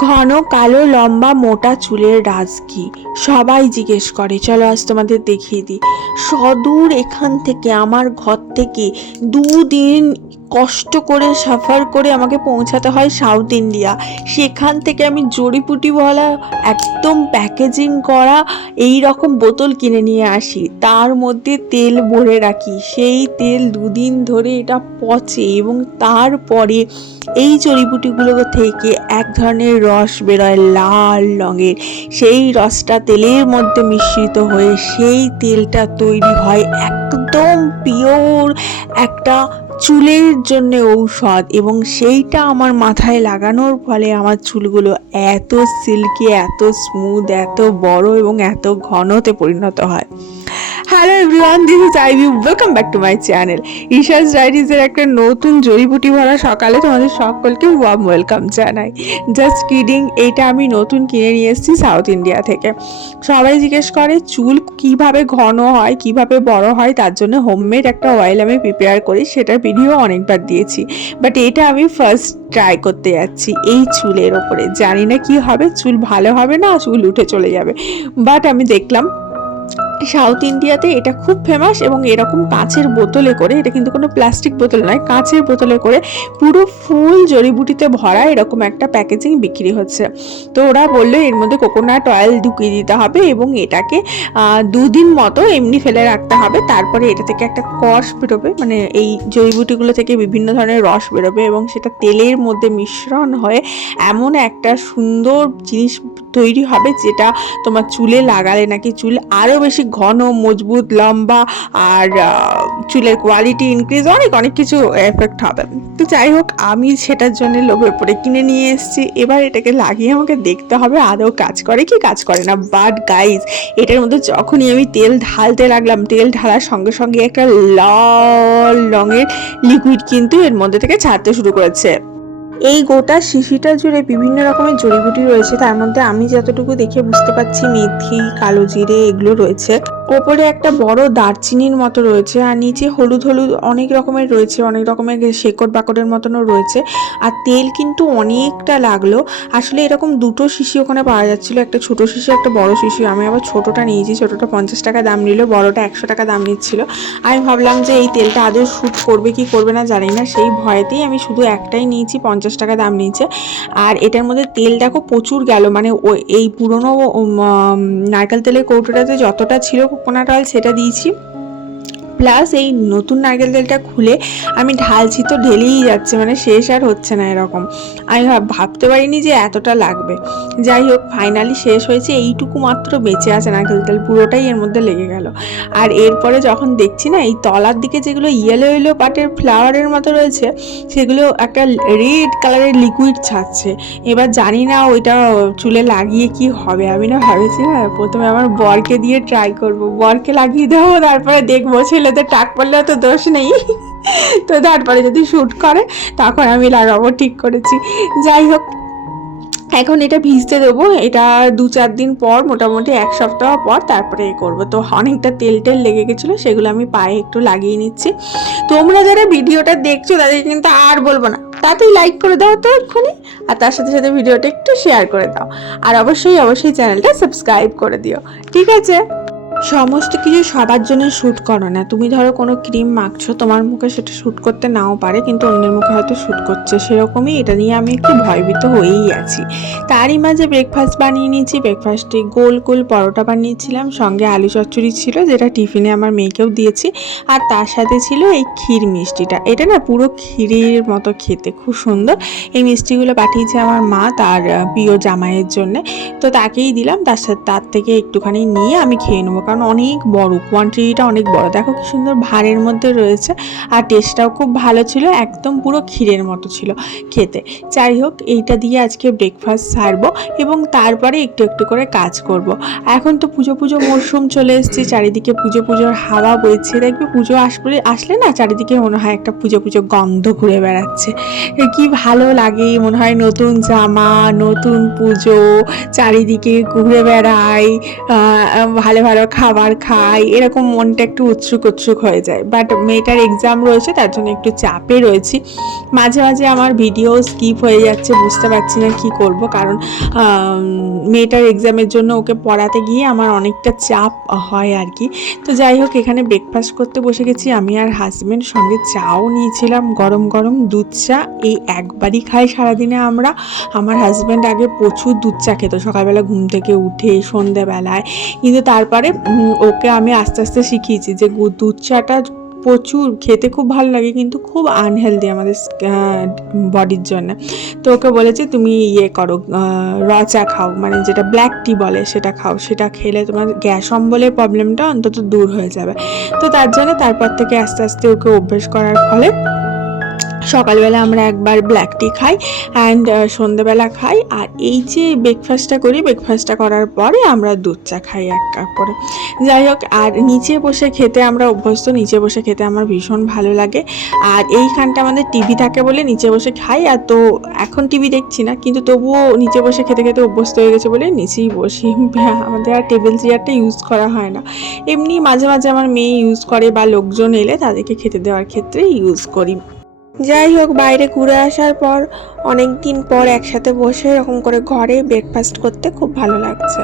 ঘন, কালো, লম্বা, মোটা চুলের রাজ কি সবাই জিজ্ঞেস করে, চলো আজ তোমাদের দেখিয়ে দিই। সদূর এখান থেকে, আমার ঘর থেকে দুদিন কষ্ট করে, সাফার করে আমাকে পৌঁছাতে হয় সাউথ ইন্ডিয়া সেখান থেকে আমি জড়িপুটিওয়ালা একদম প্যাকেজিং করা এই রকম বোতল কিনে নিয়ে আসি। তার মধ্যে তেল ভরে রাখি। সেই তেল দুদিন ধরে এটা পচে এবং তারপরে এই জড়িবুটিগুলো থেকে এক ধরনের রস বেরোয় লাল রঙের। সেই রসটা তেলের মধ্যে মিশ্রিত হয়ে সেই তেলটা তৈরি হয় একদম পিওর একটা চুলের জন্য ঔষধ এবং সেইটা আমার মাথায় লাগানোর ফলে আমার চুলগুলো এত সিল্কি, এত স্মুথ এত বড় এবং এত ঘনতে পরিণত হয়। Hello everyone this is Ivy welcome back to my channel Isha's ডায়েরিজের একটা নতুন জড়িবুটি ভরা সকালে তোমাদের সকলকে ওয়ার্ম ওয়েলকাম জানাই। জাস্ট কিডিং এইটা আমি নতুন কিনে নিয়ে এসেছি সাউথ ইন্ডিয়া থেকে। সবাই জিজ্ঞেস করে, চুল কীভাবে ঘন হয়, কীভাবে বড় হয়, তার জন্য হোমমেড একটা অয়েল আমি প্রিপেয়ার করি, সেটার ভিডিও অনেকবার দিয়েছি। বাট এটা আমি ফার্স্ট ট্রাই করতে যাচ্ছি এই চুলের ওপরে। জানি না কি হবে, চুল ভালো হবে না, চুল উঠে চলে যাবে। বাট আমি দেখলাম সাউথ ইন্ডিয়াতে এটা খুব ফেমাস এবং এরকম কাঁচের বোতলে করে, এটা কিন্তু কোনো প্লাস্টিক বোতল নয়, কাঁচের বোতলে করে পুরো ফুল জড়িবুটিতে ভরা এরকম একটা প্যাকেজিং বিক্রি হচ্ছে। তো ওরা বলল এর মধ্যে কোকোনাট অয়েল ঢুকিয়ে দিতে হবে এবং এটাকে দুদিন মতো এমনি ফেলে রাখতে হবে। তারপরে এটা থেকে একটা কষ বেরোবে মানে এই জড়িবুটিগুলো থেকে বিভিন্ন ধরনের রস বেরোবে এবং সেটা তেলের মধ্যে মিশ্রণ হয়ে এমন একটা সুন্দর জিনিস তৈরি হবে যেটা তোমার চুলে লাগালে নাকি চুল আরও বেশি ঘন, মজবুত, লম্বা আর চুলের কোয়ালিটি ইনক্রিজ অনেক অনেক কিছু এফেক্ট হবে। তো যাই হোক, আমি সেটার জন্য লোভে পড়ে কিনে নিয়ে এসেছি। এবার এটাকে লাগিয়ে আমাকে দেখতে হবে আদৌ কাজ করে কি কাজ করে না। বাট গাইজ এটার মধ্যে যখনই আমি তেল ঢালতে লাগলাম, তেল ঢালার সঙ্গে সঙ্গে একটা লাল রঙের লিকুইড কিন্তু এর মধ্যে থেকে ছাড়তে শুরু করেছে। এই গোটা শিশিটা জুড়ে বিভিন্ন রকমের জড়িবুটি রয়েছে। তার মধ্যে আমি যতটুকু দেখে বুঝতে পারছি মেথি, কালো জিরে এগুলো রয়েছে। ওপরে একটা বড় দারচিনির মতো রয়েছে আর নিচে হলুদ হলুদ অনেক রকমের রয়েছে, অনেক রকমের শেকড় বাকড়ের মতনও রয়েছে। আর তেল কিন্তু অনেকটা লাগল। আসলে এরকম দুটো শিশি ওখানে পাওয়া যাচ্ছিল, একটা ছোট শিশি, একটা বড় শিশি। আমি আবার ছোটটা নিয়েছি, ছোটটা পঞ্চাশ টাকা দাম নিল, বড়টা একশো টাকা দাম নিচ্ছিল। আমি ভাবলাম যে এই তেলটা আদৌ শ্যুট করবে কি করবে না জানি না, সেই ভয়েতেই আমি শুধু একটাই নিয়েছি, পঞ্চাশ টাকা দাম নিয়েছে। আর এটার মধ্যে তেল দেখো প্রচুর গেল মানে ও এই পুরনো নারকেল তেলের কৌটোটাতে যতটা ছিল কোকোনাট অয়েল সেটা দিয়েছি। প্লাস এই নতুন নারকেল তেলটা খুলে আমি ঢালছি তো ঢেলেই যাচ্ছে মানে শেষ আর হচ্ছে না এরকম। আমি ভাব- ভাবতে পারিনি যে এতটা লাগবে। যাই হোক ফাইনালি শেষ হয়েছে, এইটুকু মাত্র বেঁচে আছে নারকেল তেল, পুরোটাই এর মধ্যে লেগে গেল। আর এরপরে যখন দেখছি না, এই তলার দিকে যেগুলো ইয়েলো ইয়েলো পাটের ফ্লাওয়ারের মতো রয়েছে, সেগুলো একটা রেড কালারের লিকুইড ছাড়ছে। এবার জানি না ওইটা চুলে লাগিয়ে কি হবে। আমি না ভাবেছি না প্রথমে আমার বরকে দিয়ে ট্রাই করব। বরকে লাগিয়ে দেবো, তারপরে দেখব ছেলেদের টাক পড়লে তো দোষ নেই। তো তারপরে যদি শ্যুট করে, তখন আমি লাগাবো, ঠিক করেছি। যাই হোক, এখন এটা ভিজতে দেবো। এটা দু চার দিন পর, মোটামুটি এক সপ্তাহ পর তারপরে এ করব। তো অনেকটা তেল টেল লেগে গেছিল, সেগুলো আমি পায়ে একটু লাগিয়ে নিচ্ছি। তোমরা যারা ভিডিওটা দেখছ তাদের কিন্তু আর বলব না। তাতেই লাইক করে দাও তো এক্ষুনি, আর তার সাথে সাথে ভিডিওটা একটু শেয়ার করে দাও। আর অবশ্যই অবশ্যই চ্যানেলটা সাবস্ক্রাইব করে দিও। ঠিক আছে? সমস্ত কিছু সবার জন্য শ্যুট করো না। তুমি ধরো কোনো ক্রিম মাখছো, তোমার মুখে সেটা শ্যুট করতে নাও পারে, কিন্তু অন্যের মুখে হয়তো শ্যুট করছে। সেরকমই এটা নিয়ে আমি একটু ভয়ভীত হয়েই আছি। তারই মাঝে ব্রেকফাস্ট বানিয়ে নিয়েছি। ব্রেকফাস্টে গোল গোল পরোটা বানিয়েছিলাম। সঙ্গে আলু চচ্চড়ি ছিল, যেটা টিফিনে আমার মেয়েকেও দিয়েছি। আর তার সাথে ছিল এই ক্ষীর মিষ্টিটা। এটা না পুরো ক্ষীরের মতো খেতে, খুব সুন্দর। এই মিষ্টিগুলো পাঠিয়েছে আমার মা, তার প্রিয় জামাইয়ের জন্য। তো তাকেই দিলাম। তার সাথে, তার থেকে একটুখানি নিয়ে আমি খেয়ে নেব। কারণ অনেক বড় কোয়ান্টিটিটা অনেক বড়। দেখো কি সুন্দর ভারের মধ্যে রয়েছে আর টেস্টটাও খুব ভালো ছিল, একদম পুরো ক্ষীরের মতো ছিল খেতে। যাই হোক, এইটা দিয়ে আজকে ব্রেকফাস্ট সারবো এবং তারপরে একটু একটু করে কাজ করব। এখন তো পুজো পুজো মরশুম চলে এসছে, চারিদিকে পুজো পুজোর হাওয়া বইছে। দেখবে পুজো আসলে আসলে না চারিদিকে মনে হয় একটা পুজো পুজো গন্ধ ঘুরে বেড়াচ্ছে। কি ভালো লাগে, মনে হয় নতুন জামা, নতুন পুজো, চারিদিকে ঘুরে বেড়াই ভালো ভালো খাবার খাই, এরকম মনটা একটু উৎসুক উৎসুক হয়ে যায়। বাট মেয়েটার এক্সাম রয়েছে, তার জন্য একটু চাপে রয়েছি। মাঝে মাঝে আমার ভিডিও স্কিপ হয়ে যাচ্ছে, বুঝতে পারছি না কি করব। কারণ মেয়েটার এক্সামের জন্য ওকে পড়াতে গিয়ে আমার অনেকটা চাপ হয় আর কি। তো যাই হোক, এখানে ব্রেকফাস্ট করতে বসে গেছি। আমি আর হাজব্যান্ড সঙ্গে চাও নিয়েছিলাম, গরম গরম দুধ চা। এই একবারই খাই সারাদিনে আমরা। আমার হাজব্যান্ড আগে প্রচুর দুধ চা খেত, সকালবেলা ঘুম থেকে উঠে সন্ধেবেলায় কিন্তু তারপরে ওকে আমি আস্তে আস্তে শিখিয়েছি যে দুধ চাটা প্রচুর খেতে খুব ভালো লাগে, কিন্তু খুব আনহেলদি আমাদের বডির জন্য। তো ওকে বলেছে, তুমি ইয়ে করো র চা খাও। মানে যেটা ব্ল্যাক টি বলে সেটা খাও। সেটা খেলে তোমার গ্যাস অম্বলের প্রবলেমটা অন্তত দূর হয়ে যাবে। তো তার জন্য তারপর থেকে আস্তে আস্তে ওকে অভ্যেস করার ফলে সকালবেলা আমরা একবার ব্ল্যাক টি খাই অ্যান্ড সন্ধেবেলা খাই। আর এই যে ব্রেকফাস্টটা করি ব্রেকফাস্টটা করার পরে আমরা দুধ চা খাই এক কাপ করে। যাই হোক, আর নিচে বসে খেতে আমরা অভ্যস্ত, নিচে বসে খেতে আমার ভীষণ ভালো লাগে। আর এইখানটা আমাদের টিভি থাকে বলে নিচে বসে খাই। আর তো এখন টিভি দেখছি না, কিন্তু তবুও নিচে বসে খেতে খেতে অভ্যস্ত হয়ে গেছে বলে নিচেই বসি। আমাদের আর টেবিল চেয়ারটা ইউজ করা হয় না। এমনি মাঝে মাঝে আমার মেয়ে ইউজ করে বা লোকজন এলে তাদেরকে খেতে দেওয়ার ক্ষেত্রে ইউজ করি। যাই হোক বাইরে ঘুরে আসার পর অনেক দিন পর একসাথে বসে এরকম করে ঘরে ব্রেকফাস্ট করতে খুব ভালো লাগছে।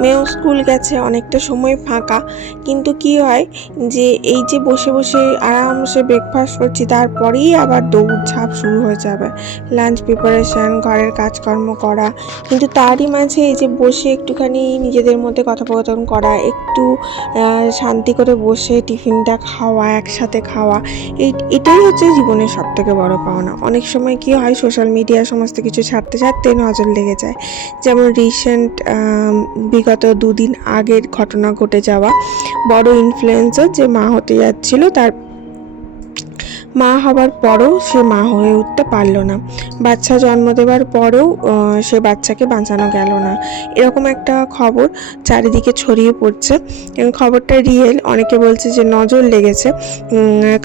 মেয়েও স্কুল গেছে, অনেকটা সময় ফাঁকা। কিন্তু কি হয় যে, এই যে বসে বসে আরামসে ব্রেকফাস্ট করছি, তারপরেই আবার দৌড়ঝাঁপ শুরু হয়ে যাবে। লাঞ্চ প্রিপারেশন ঘরের কাজকর্ম করা। কিন্তু তারই মাঝে এই যে বসে একটুখানি নিজেদের মধ্যে কথোপকথন করা, একটু শান্তি করে বসে টিফিনটা খাওয়া, একসাথে খাওয়া, এই, এটাই হচ্ছে জীবনের সব থেকে বড় পাওনা। অনেক সময় কি হয় সোশ্যাল মিডিয়া সমস্ত কিছু ছাড়তে ছাড়তে নজর লেগে যায়। যেমন রিসেন্ট বিগত দুদিন আগের ঘটনা ঘটে যাওয়া, বড় ইনফ্লুয়েন্সার যে মা হতে যাচ্ছিল, তার মা হবার পরও সে মা হয়ে উঠতে পারল না। বাচ্চা জন্ম দেওয়ার পরেও সে বাচ্চাকে বাঁচানো গেল না। এরকম একটা খবর চারিদিকে ছড়িয়ে পড়ছে। খবরটা রিয়েল অনেকে বলছে যে নজর লেগেছে।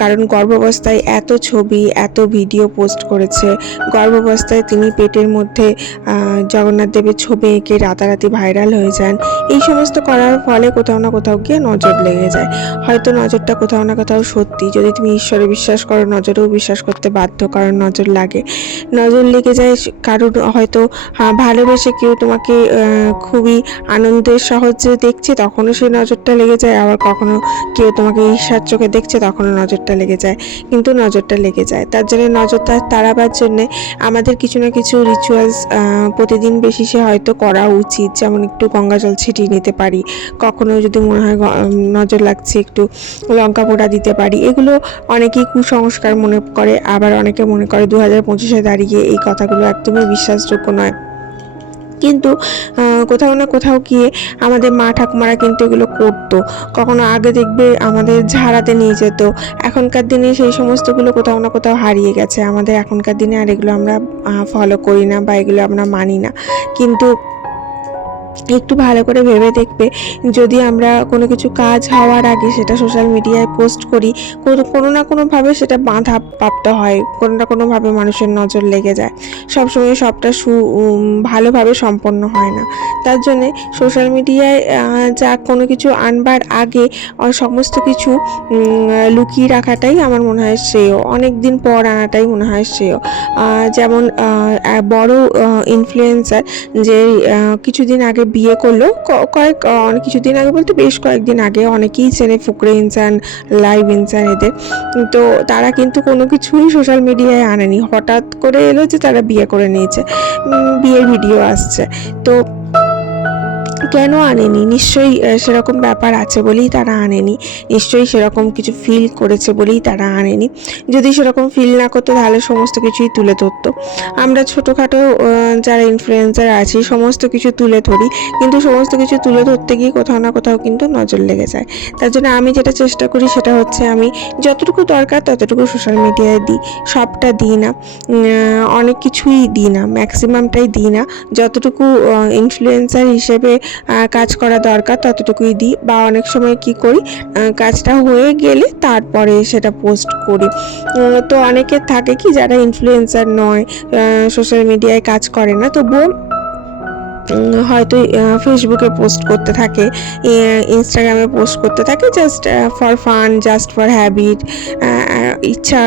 কারণ গর্ভাবস্থায় এত ছবি, এত ভিডিও পোস্ট করেছে। গর্ভাবস্থায় তিনি পেটের মধ্যে জগন্নাথ দেবের ছবি এঁকে রাতারাতি ভাইরাল হয়ে যান। এই সমস্ত করার ফলে কোথাও না কোথাও গিয়ে নজর লেগে যায়। হয়তো নজরটা কোথাও না কোথাও সত্যি। যদি তুমি ঈশ্বরে বিশ্বাস করো নজরেও বিশ্বাস করতে বাধ্য কারণ নজর লাগে। নজর লেগে যায় কারণ হয়তো ভালোবেসে কেউ তোমাকে খুবই আনন্দের সহজে দেখছে, তখনও সেই নজরটা লেগে যায়। আবার কখনো কেউ তোমাকে ঈর্ষার চোখে দেখছে, তখনও নজরটা লেগে যায়। কিন্তু নজরটা লেগে যায়। তার জন্য নজরটা তাড়াবার জন্যে আমাদের কিছু না কিছু রিচুয়ালস প্রতিদিন বেশি সে হয়তো করা উচিত। যেমন একটু গঙ্গা জল ছিটিয়ে নিতে পারি। কখনো যদি মনে হয় নজর লাগছে একটু লঙ্কা পোড়া দিতে পারি। এগুলো অনেকেই কুসংস্কার মনে করে, আবার অনেকে মনে করে দু হাজার পঁচিশে দাঁড়িয়ে এই কথাগুলো একদমই বিশ্বাসযোগ্য নয়। কিন্তু কোথাও না কোথাও গিয়ে আমাদের মা ঠাকুমারা কিন্তু এগুলো করতো। কখনো আগে দেখবে আমাদের ঝাড়াতে নিয়ে যেত। এখনকার দিনে সেই সমস্তগুলো কোথাও না কোথাও হারিয়ে গেছে। আমাদের এখনকার দিনে আর এগুলো আমরা ফলো করি না বা এগুলো আমরা মানি না। কিন্তু একটু ভালো করে ভেবে দেখবে। যদি আমরা কোনো কিছু কাজ হওয়ার আগে সেটা সোশ্যাল মিডিয়ায় পোস্ট করি, কোনো না কোনোভাবে সেটা বাধা প্রাপ্ত হয়, কোনো না কোনোভাবে মানুষের নজর লেগে যায়। সবসময় সবটা সু ভালোভাবে সম্পন্ন হয় না। তার জন্যে সোশ্যাল মিডিয়ায় যা কোনো কিছু আনবার আগে সমস্ত কিছু লুকিয়ে রাখাটাই আমার মনে হয় শ্রেয়। অনেক দিন পর আনাটাই মনে হয় শ্রেয়। যেমন বড় ইনফ্লুয়েন্সার যে কিছুদিন আগে বিয়ে করল। কয়েক অনেক কিছুদিন আগে বলতে বেশ কয়েকদিন আগে অনেকেই চেনে ফুকরে ইনসান, লাইভ ইনসান এদের। তো তারা কিন্তু কোনো কিছুই সোশ্যাল মিডিয়ায় আনেনি। হঠাৎ করে এলো যে তারা বিয়ে করে নিয়েছে। বিয়ের ভিডিও আসছে। তো কেন আনেনি? নিশ্চয়ই সেরকম ব্যাপার আছে বলেই তারা আনেনি। নিশ্চয়ই সেরকম কিছু ফিল করেছে বলেই তারা আনেনি। যদি সেরকম ফিল না করতো তাহলে সমস্ত কিছুই তুলে ধরতো। আমরা ছোটোখাটো যারা ইনফ্লুয়েন্সার আছি, সমস্ত কিছু তুলে ধরি। কিন্তু সমস্ত কিছু তুলে ধরতে গিয়ে কোথাও না কোথাও কিন্তু নজর লেগে যায়। তার জন্য আমি যেটা চেষ্টা করি সেটা হচ্ছে আমি যতটুকু দরকার ততটুকু সোশ্যাল মিডিয়ায় দিই। সবটা দিই না। অনেক কিছুই দিই না। ম্যাক্সিমামটাই দিই না। যতটুকু ইনফ্লুয়েন্সার হিসেবে কাজ করা দরকার, ততটুকুই দিই। বা অনেক সময় কি করি কাজটা হয়ে গেলে তারপরে সেটা পোস্ট করি। তো অনেকে থাকে কি, যারা ইনফ্লুয়েন্সার নয় সোশ্যাল মিডিয়ায় কাজ করে না, তবুও হয়তো ফেসবুকে পোস্ট করতে থাকে ইনস্টাগ্রামে পোস্ট করতে থাকে just for fun just for habit ইচ্ছা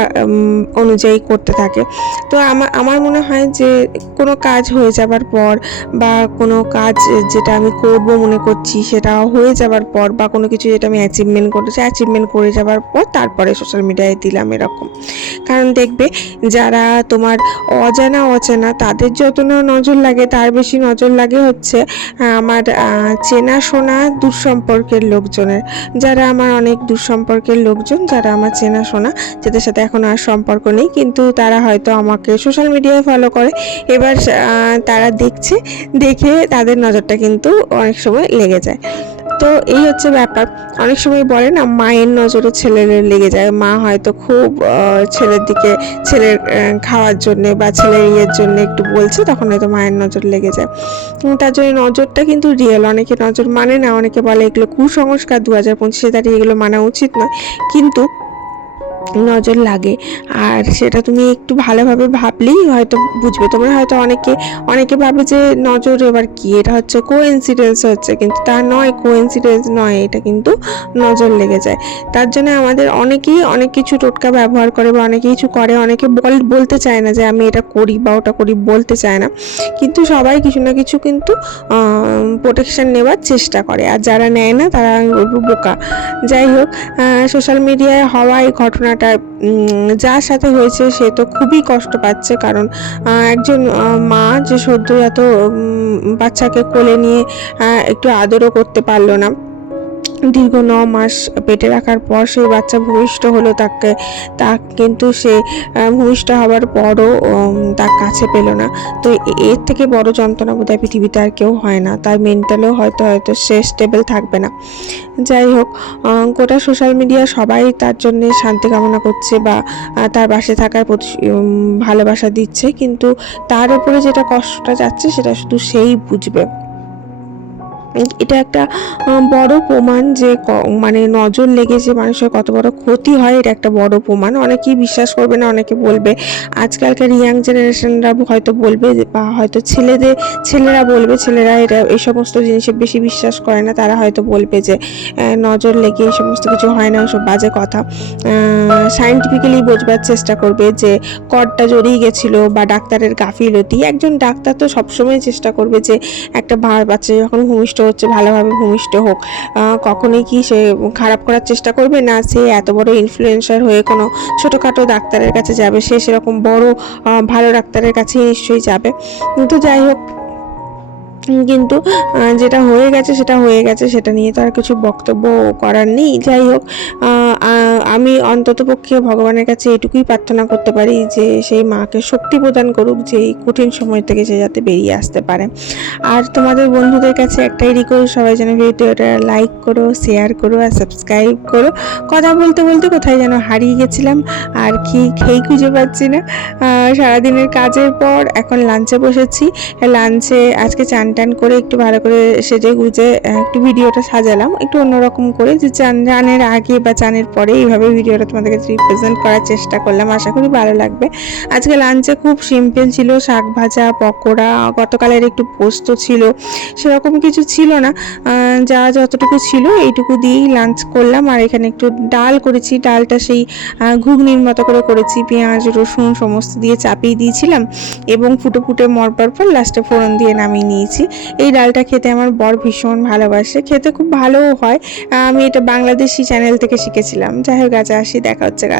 অনুযায়ী করতে থাকে। তো আমার আমার মনে হয় যে কোনো কাজ হয়ে যাবার পর বা কোনো কাজ যেটা আমি করব মনে করছি সেটা হয়ে যাবার পর বা কোনো কিছু যেটা আমি অ্যাচিভমেন্ট করেছি অ্যাচিভমেন্ট করে যাবার পর তারপরে সোশ্যাল মিডিয়ায় দিলাম এরকম। কারণ দেখবে যারা তোমার অজানা অচেনা তাদের যত না নজর লাগে তার বেশি নজর লাগে হচ্ছে আমার চেনা শোনা দূরসম্পর্কের লোকজনের। যারা আমার অনেক দূরসম্পর্কের লোকজন, যারা আমার চেনা শোনা যাদের সাথে এখন আর সম্পর্ক নেই, কিন্তু তারা হয়তো আমাকে সোশ্যাল মিডিয়ায় ফলো করে। এবার তারা দেখছে, দেখে তাদের নজরটা কিন্তু অনেক সময় লেগে যায়। তো এই হচ্ছে ব্যাপার। অনেক সময় বলে না, মায়ের নজরে ছেলের লেগে যায়। মা হয়তো খুব ছেলের দিকে, ছেলের খাওয়ার জন্য বা ছেলের ইয়ের জন্য একটু বলছে, তখন হয়তো মায়ের নজর লেগে যায়। তার জন্য নজরটা কিন্তু রিয়েল অনেকে নজর মানে না, অনেকে বলে এগুলো কুসংস্কার, দু হাজার পঁচিশে দাঁড়িয়ে এগুলো মানা উচিত নয়। কিন্তু নজর লাগে। আর সেটা তুমি একটু ভালোভাবে ভাবলেই হয়তো বুঝবে। তোমরা হয়তো অনেকে অনেকে ভাবে যে নজর এবার কি? এটা হচ্ছে কো ইনসিডেন্স হচ্ছে, কিন্তু তা নয়। কো ইনসিডেন্স নয়, এটা কিন্তু নজর লেগে যায়। তার জন্য আমাদের অনেকেই অনেক কিছু টোটকা ব্যবহার করে বা অনেকে কিছু করে। অনেকে বল, বলতে চায় না যে আমি এটা করি বা ওটা করি বলতে চায় না। কিন্তু সবাই কিছু না কিছু কিন্তু প্রোটেকশান নেওয়ার চেষ্টা করে। আর যারা নেয় না, তারা বোকা যাই হোক সোশ্যাল মিডিয়ায় হওয়া এই ঘটনাটা যার সাথে হয়েছে সে তো খুবই কষ্ট পাচ্ছে। কারণ একজন মা যে সদ্য এত বাচ্চাকে কোলে নিয়ে একটু আদরও করতে পারল না। দীর্ঘ ন মাস পেটে রাখার পর সেই বাচ্চা ভূমিষ্ঠ হলো তাকে, তা কিন্তু সে ভূমিষ্ঠ হওয়ার পরও তার কাছে পেল না। তো এর থেকে বড় যন্ত্রণা বোধহয় পৃথিবীতে আর কেউ হয় না। তার মেন্টালেও হয়তো হয়তো সে স্টেবল থাকবে না। যাই হোক গোটা সোশ্যাল মিডিয়া সবাই তার জন্য শান্তি কামনা করছে বা তার পাশে থাকার প্রতি ভালোবাসা দিচ্ছে। কিন্তু তার উপরে যেটা কষ্টটা যাচ্ছে, সেটা শুধু সেই বুঝবে। এটা একটা বড় প্রমাণ যে মানে নজর লেগে যে মানুষের কত বড় ক্ষতি হয়, এটা একটা বড় প্রমাণ। অনেকেই বিশ্বাস করবে না, অনেকে বলবে, আজকালকার ইয়াং জেনারেশনরা হয়তো বলবে বা হয়তো ছেলেদের, ছেলেরা বলবে, ছেলেরা এটা, এই সমস্ত জিনিসে বেশি বিশ্বাস করে না। তারা হয়তো বলবে যে নজর লেগে এই সমস্ত কিছু হয় না ওসব বাজে কথা। সায়েন্টিফিক্যালি বোঝবার চেষ্টা করবে যে, কর্ডটা জড়িয়ে গেছিল বা ডাক্তারের গাফিলতি। একজন ডাক্তার তো সবসময় চেষ্টা করবে যে, একটা বাচ্চা যখন ভূমিষ্ঠ হচ্ছে, ভালোভাবে ভূমিষ্ঠ হোক। কখনোই কি সে খারাপ করার চেষ্টা করবে? না, সে এত বড় ইনফ্লুয়েন্সার হয়ে কোনো ছোটোখাটো ডাক্তারের কাছে যাবে, সে সেরকম বড় ভালো ডাক্তারের কাছেই নিশ্চয়ই যাবে। কিন্তু যাই হোক, কিন্তু যেটা হয়ে গেছে, সেটা হয়ে গেছে, সেটা নিয়ে তো আর কিছু বক্তব্য করার নেই। যাই হোক আমি অন্ততপক্ষে ভগবানের কাছে এটুকুই প্রার্থনা করতে পারি যে সেই মাকে শক্তি প্রদান করুক যে এই কঠিন সময় থেকে সে যাতে বেরিয়ে আসতে পারে। আর তোমাদের বন্ধুদের কাছে একটাই রিকোয়েস্ট সবাই যেন ভিডিওটা লাইক করো শেয়ার করো আর সাবস্ক্রাইব করো। কথা বলতে বলতে কোথায় যেন হারিয়ে গেছিলাম আর কি খেয়েই খুঁজে পাচ্ছি না। সারাদিনের কাজের পর এখন লাঞ্চে বসেছি। লাঞ্চে আজকে চান টান করে একটু ভালো করে সেজে গুজে, একটু ভিডিওটা সাজালাম, একটু অন্যরকম করে যে চান, চানের আগে বা চানের পরে এইভাবে ভিডিওটা তোমাদেরকে রিপ্রেজেন্ট করার চেষ্টা করলাম। আশা করি ভালো লাগবে। আজকে লাঞ্চে খুব সিম্পল ছিল, শাক ভাজা, পকোড়া, গতকালের একটু পোস্ত ছিল, সেরকম কিছু ছিল না। যা যতটুকু ছিল এইটুকু দিয়েই লাঞ্চ করলাম। আর এখানে একটু ডাল করেছি, ডালটা সেই ঘুগনির মতো করে করেছি, পেঁয়াজ, রসুন সমস্ত দিয়ে চাপিয়ে দিয়েছিলাম এবং ফুটে ফুটে মরবার পর লাস্টে ফোড়ন দিয়ে নামিয়ে নিয়েছি। এই ডালটা খেতে আমার বর ভীষণ ভালোবাসে। খেতে খুব ভালোও হয়। আমি এটা বাংলাদেশি চ্যানেল থেকে শিখেছিলাম। যাই হোক আজ আসি দেখা হচ্ছে কাল